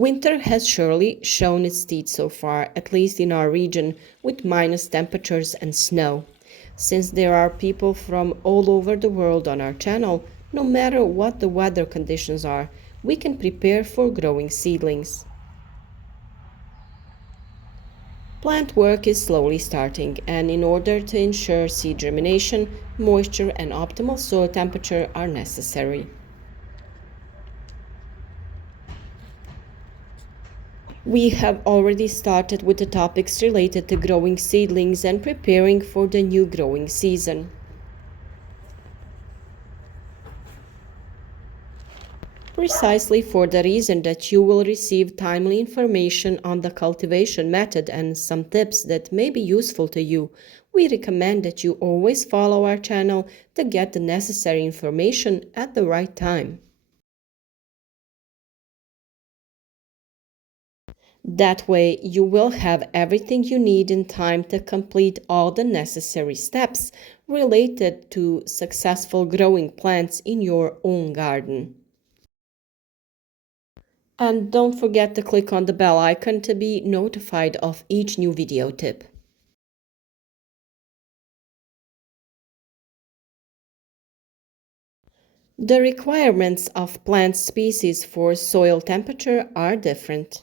Winter has surely shown its teeth so far, at least in our region, with minus temperatures and snow. Since there are people from all over the world on our channel, no matter what the weather conditions are, we can prepare for growing seedlings. Plant work is slowly starting, and in order to ensure seed germination, moisture and optimal soil temperature are necessary. We have already started with the topics related to growing seedlings and preparing for the new growing season. Precisely for the reason that you will receive timely information on the cultivation method and some tips that may be useful to you, we recommend that you always follow our channel to get the necessary information at the right time. That way, you will have everything you need in time to complete all the necessary steps related to successful growing plants in your own garden. And don't forget to click on the bell icon to be notified of each new video tip. The requirements of plant species for soil temperature are different.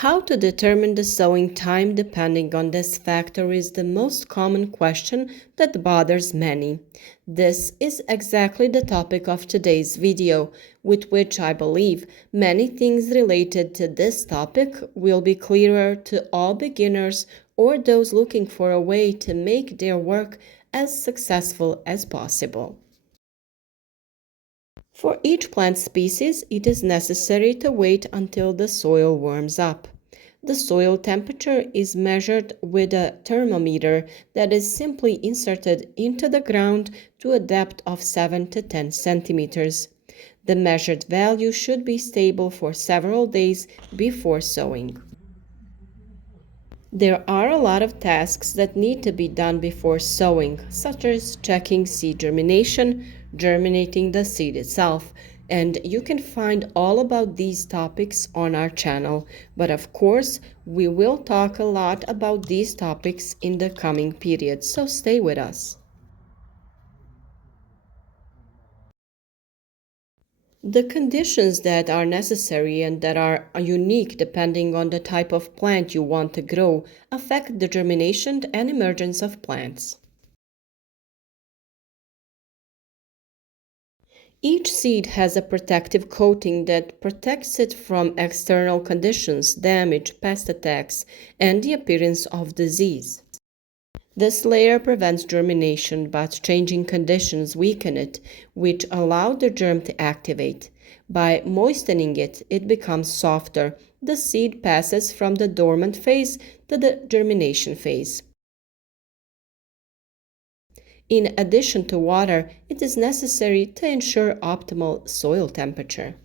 How to determine the sowing time depending on this factor is the most common question that bothers many. This is exactly the topic of today's video, with which I believe many things related to this topic will be clearer to all beginners or those looking for a way to make their work as successful as possible. For each plant species, it is necessary to wait until the soil warms up. The soil temperature is measured with a thermometer that is simply inserted into the ground to a depth of 7 to 10 centimeters. The measured value should be stable for several days before sowing. There are a lot of tasks that need to be done before sowing, such as checking seed germination, germinating the seed itself, and you can find all about these topics on our channel. But of course, we will talk a lot about these topics in the coming period, so stay with us. The conditions that are necessary and that are unique depending on the type of plant you want to grow affect the germination and emergence of plants. Each seed has a protective coating that protects it from external conditions, damage, pest attacks, and the appearance of disease. This layer prevents germination, but changing conditions weaken it, which allow the germ to activate. By moistening it, it becomes softer. The seed passes from the dormant phase to the germination phase. In addition to water, it is necessary to ensure optimal soil temperature.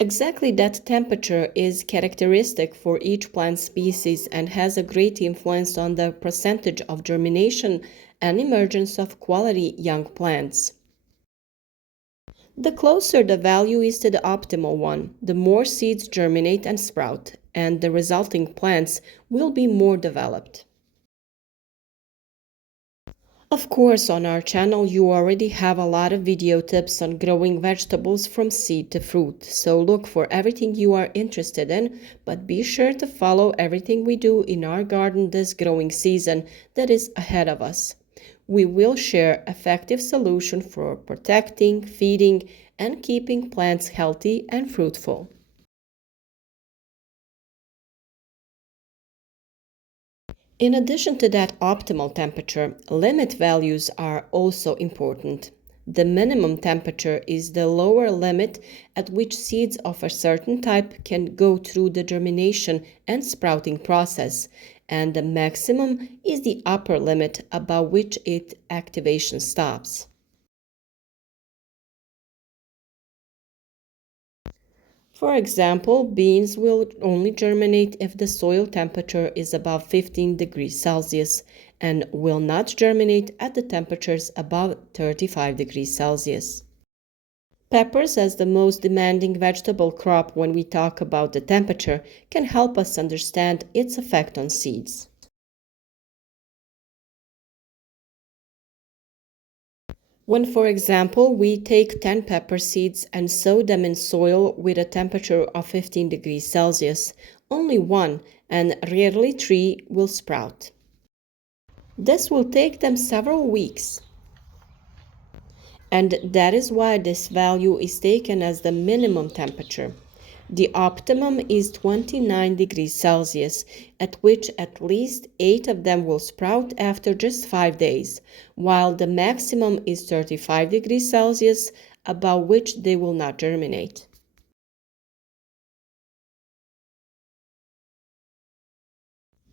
Exactly that temperature is characteristic for each plant species and has a great influence on the percentage of germination and emergence of quality young plants. The closer the value is to the optimal one, the more seeds germinate and sprout, and the resulting plants will be more developed. Of course, on our channel you already have a lot of video tips on growing vegetables from seed to fruit, so look for everything you are interested in, but be sure to follow everything we do in our garden this growing season that is ahead of us. We will share effective solutions for protecting, feeding, and keeping plants healthy and fruitful. In addition to that optimal temperature, limit values are also important. The minimum temperature is the lower limit at which seeds of a certain type can go through the germination and sprouting process, and the maximum is the upper limit above which its activation stops. For example, beans will only germinate if the soil temperature is above 15 degrees Celsius, and will not germinate at the temperatures above 35 degrees Celsius. Peppers, as the most demanding vegetable crop when we talk about the temperature, can help us understand its effect on seeds. When, for example, we take 10 pepper seeds and sow them in soil with a temperature of 15 degrees Celsius, only one, and rarely three, will sprout. This will take them several weeks, and that is why this value is taken as the minimum temperature. The optimum is 29 degrees Celsius, at which at least 8 of them will sprout after just 5 days, while the maximum is 35 degrees Celsius, above which they will not germinate.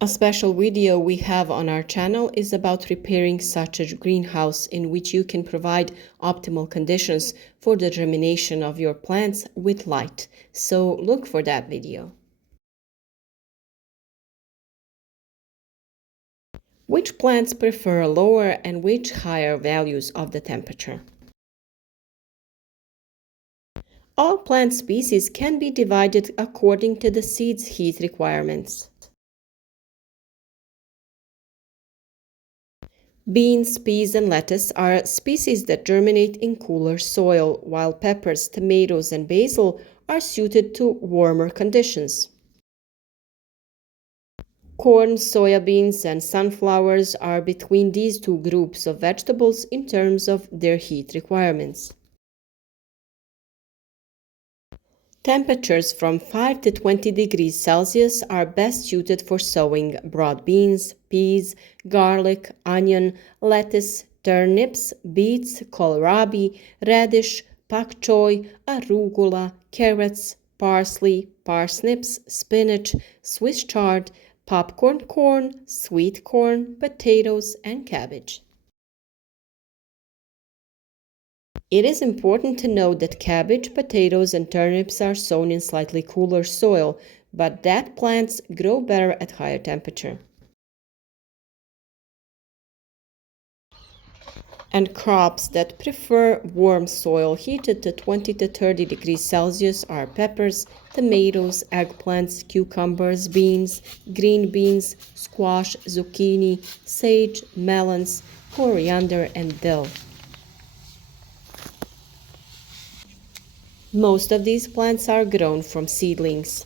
A special video we have on our channel is about repairing such a greenhouse in which you can provide optimal conditions for the germination of your plants with light, so look for that video. Which plants prefer lower and which higher values of the temperature? All plant species can be divided according to the seed's heat requirements. Beans, peas, and lettuce are species that germinate in cooler soil, while peppers, tomatoes, and basil are suited to warmer conditions. Corn, soybeans, and sunflowers are between these two groups of vegetables in terms of their heat requirements. Temperatures from 5 to 20 degrees Celsius are best suited for sowing broad beans, peas, garlic, onion, lettuce, turnips, beets, kohlrabi, radish, pak choy, arugula, carrots, parsley, parsnips, spinach, Swiss chard, popcorn corn, sweet corn, potatoes, and cabbage. It is important to note that cabbage, potatoes, and turnips are sown in slightly cooler soil, but that plants grow better at higher temperature. And crops that prefer warm soil heated to 20 to 30 degrees Celsius are peppers, tomatoes, eggplants, cucumbers, beans, green beans, squash, zucchini, sage, melons, coriander, and dill. Most of these plants are grown from seedlings.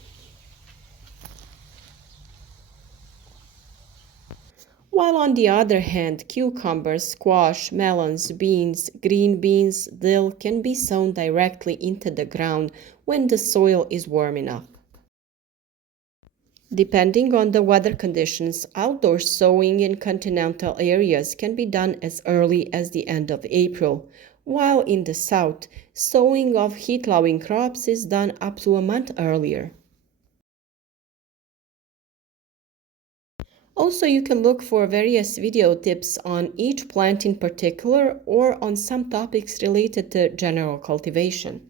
While on the other hand, cucumbers, squash, melons, beans, green beans, dill can be sown directly into the ground when the soil is warm enough. Depending on the weather conditions, outdoor sowing in continental areas can be done as early as the end of April, while in the south, sowing of heat-loving crops is done up to a month earlier. Also, you can look for various video tips on each plant in particular or on some topics related to general cultivation.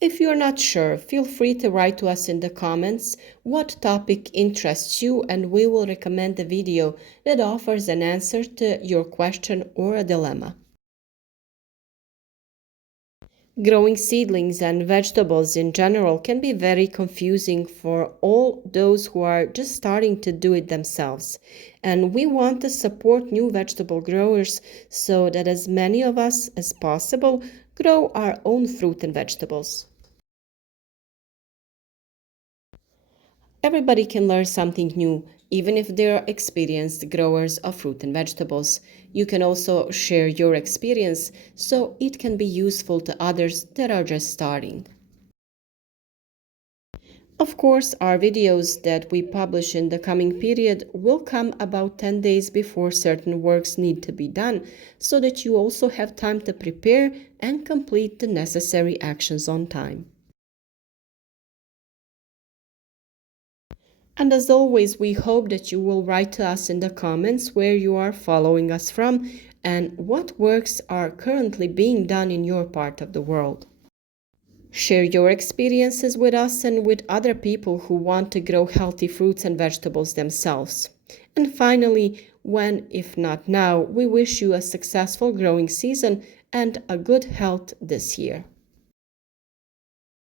If you're not sure, feel free to write to us in the comments what topic interests you, and we will recommend the video that offers an answer to your question or a dilemma. Growing seedlings and vegetables in general can be very confusing for all those who are just starting to do it themselves. And we want to support new vegetable growers so that as many of us as possible grow our own fruit and vegetables. Everybody can learn something new, even if they're experienced growers of fruit and vegetables. You can also share your experience so it can be useful to others that are just starting. Of course, our videos that we publish in the coming period will come about 10 days before certain works need to be done, so that you also have time to prepare and complete the necessary actions on time. And as always, we hope that you will write to us in the comments where you are following us from and what works are currently being done in your part of the world. Share your experiences with us and with other people who want to grow healthy fruits and vegetables themselves. And finally, when, if not now, we wish you a successful growing season and a good health this year.